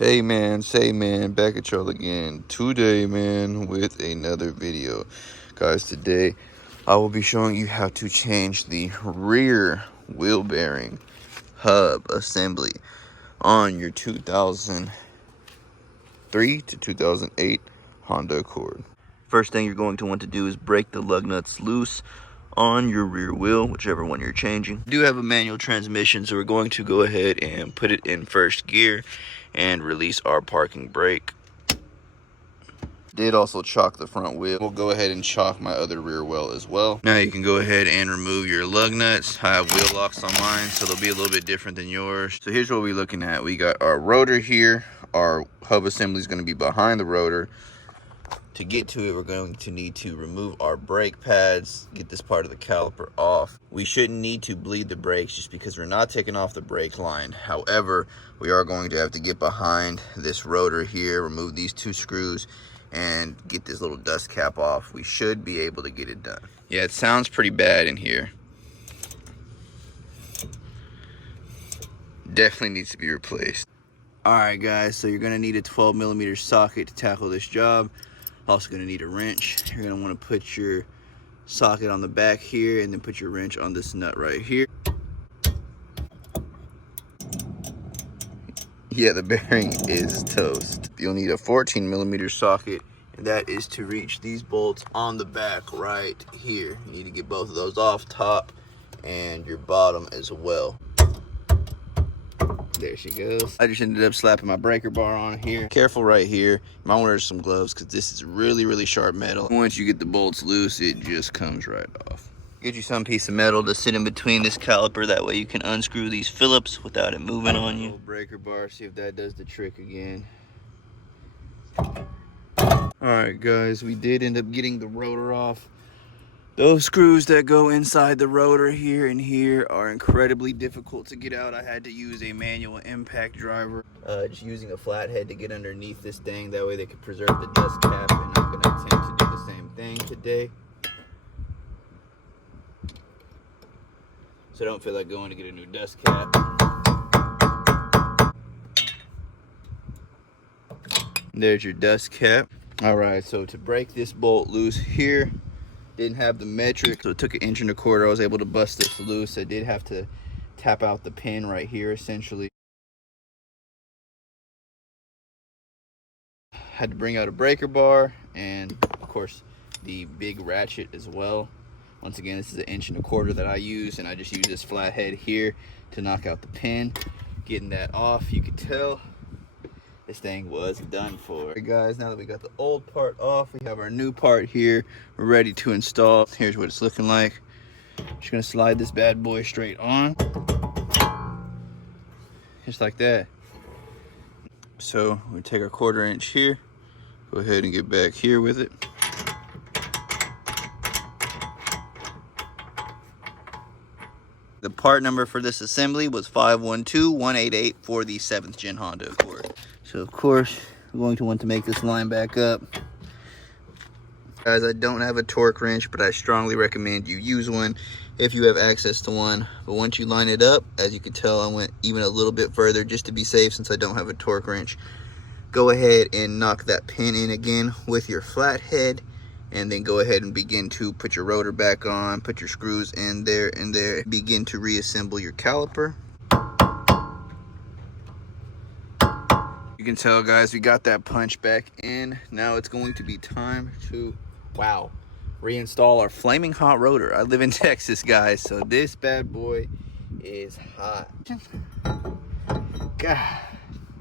Hey man, say man, back at y'all again today, man, with another video. Guys, today I will be showing you how to change the rear wheel bearing hub assembly on your 2003 to 2008 Honda Accord. First thing you're going to want to do is break the lug nuts loose on your rear wheel, whichever one you're changing. We do have a manual transmission, so we're going to go ahead and put it in first gear and release our parking brake. Did also chalk the front wheel. We'll go ahead and chalk my other rear wheel as well. Now you can go ahead and remove your lug nuts. I have wheel locks on mine, so they'll be a little bit different than yours. So here's what we're looking at. We got our rotor here. Our hub assembly is going to be behind the rotor. To get to it, we're going to need to remove our brake pads, get this part of the caliper off. We shouldn't need to bleed the brakes just because we're not taking off the brake line. However, we are going to have to get behind this rotor here, remove these two screws, and get this little dust cap off. We should be able to get it done. Yeah, it sounds pretty bad in here. Definitely needs to be replaced. Alright guys, so you're going to need a 12mm socket to tackle this job. Also going to need a wrench. You're going to want to put your socket on the back here and then put your wrench on this nut right here. Yeah, the bearing is toast. You'll need a 14mm socket, and that is to reach these bolts on the back right here. You need to get both of those off, top and your bottom as well. There she goes. I just ended up slapping my breaker bar on here. Careful right here. You might want to wear some gloves because this is really sharp metal. Once you get the bolts loose, it just comes right off. Get you some piece of metal to sit in between this caliper. That way you can unscrew these Phillips without it moving on you. Breaker bar, see if that does the trick again. Alright guys, we did end up getting the rotor off. Those screws that go inside the rotor here and here are incredibly difficult to get out. I had to use a manual impact driver. Just using a flathead to get underneath this thing. That way they could preserve the dust cap, and I'm going to attempt to do the same thing today. So don't feel like going to get a new dust cap. There's your dust cap. Alright, so to break this bolt loose here, didn't have the metric, so it took 1.25 inches. I was able to bust this loose. I did have to tap out the pin right here essentially. Had to bring out a breaker bar and of course the big ratchet as well. Once again, this is 1.25 inches that I use, and I just use this flathead here to knock out the pin. Getting that off, you could tell this thing was done for. Alright guys, now that we got the old part off, we have our new part here. We're ready to install. Here's what it's looking like. Just gonna slide this bad boy straight on. Just like that. So we take our 1/4 inch here, go ahead and get back here with it. The part number for this assembly was 512188 for the 7th gen Honda Accord. So of course, we're going to want to make this line back up. Guys, I don't have a torque wrench, but I strongly recommend you use one if you have access to one. But once you line it up, as you can tell, I went even a little bit further just to be safe since I don't have a torque wrench. Go ahead and knock that pin in again with your flathead, and then go ahead and begin to put your rotor back on, put your screws in there and there. Begin to reassemble your caliper. You can tell guys, we got that punch back in. Now it's going to be time to, reinstall our flaming hot rotor. I live in Texas guys, so this bad boy is hot. God,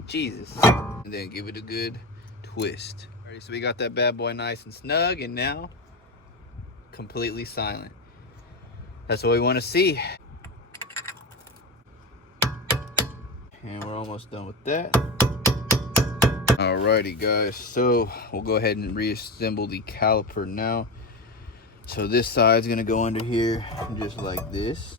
Jesus. And then give it a good twist. Alright, so we got that bad boy nice and snug, and now completely silent. That's what we want to see. And we're almost done with that. Alrighty guys, so we'll go ahead and reassemble the caliper now. So this side's gonna go under here just like this.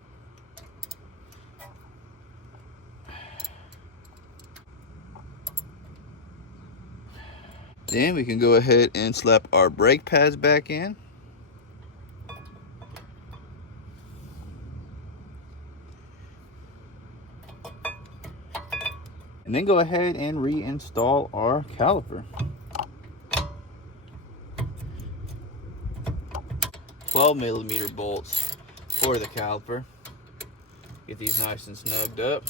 Then we can go ahead and slap our brake pads back in. And then go ahead and reinstall our caliper. 12mm bolts for the caliper. Get these nice and snugged up.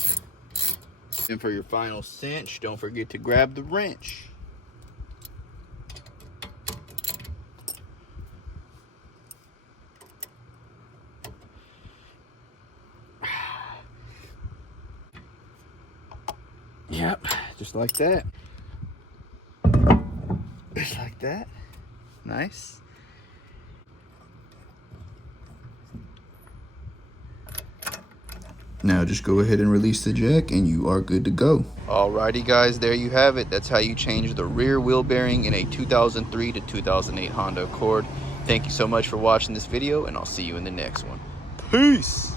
And for your final cinch, don't forget to grab the wrench. Yep, just like that. Just like that. Nice. Now just go ahead and release the jack and you are good to go. Alrighty guys, there you have it. That's how you change the rear wheel bearing in a 2003 to 2008 Honda Accord. Thank you so much for watching this video, and I'll see you in the next one. Peace!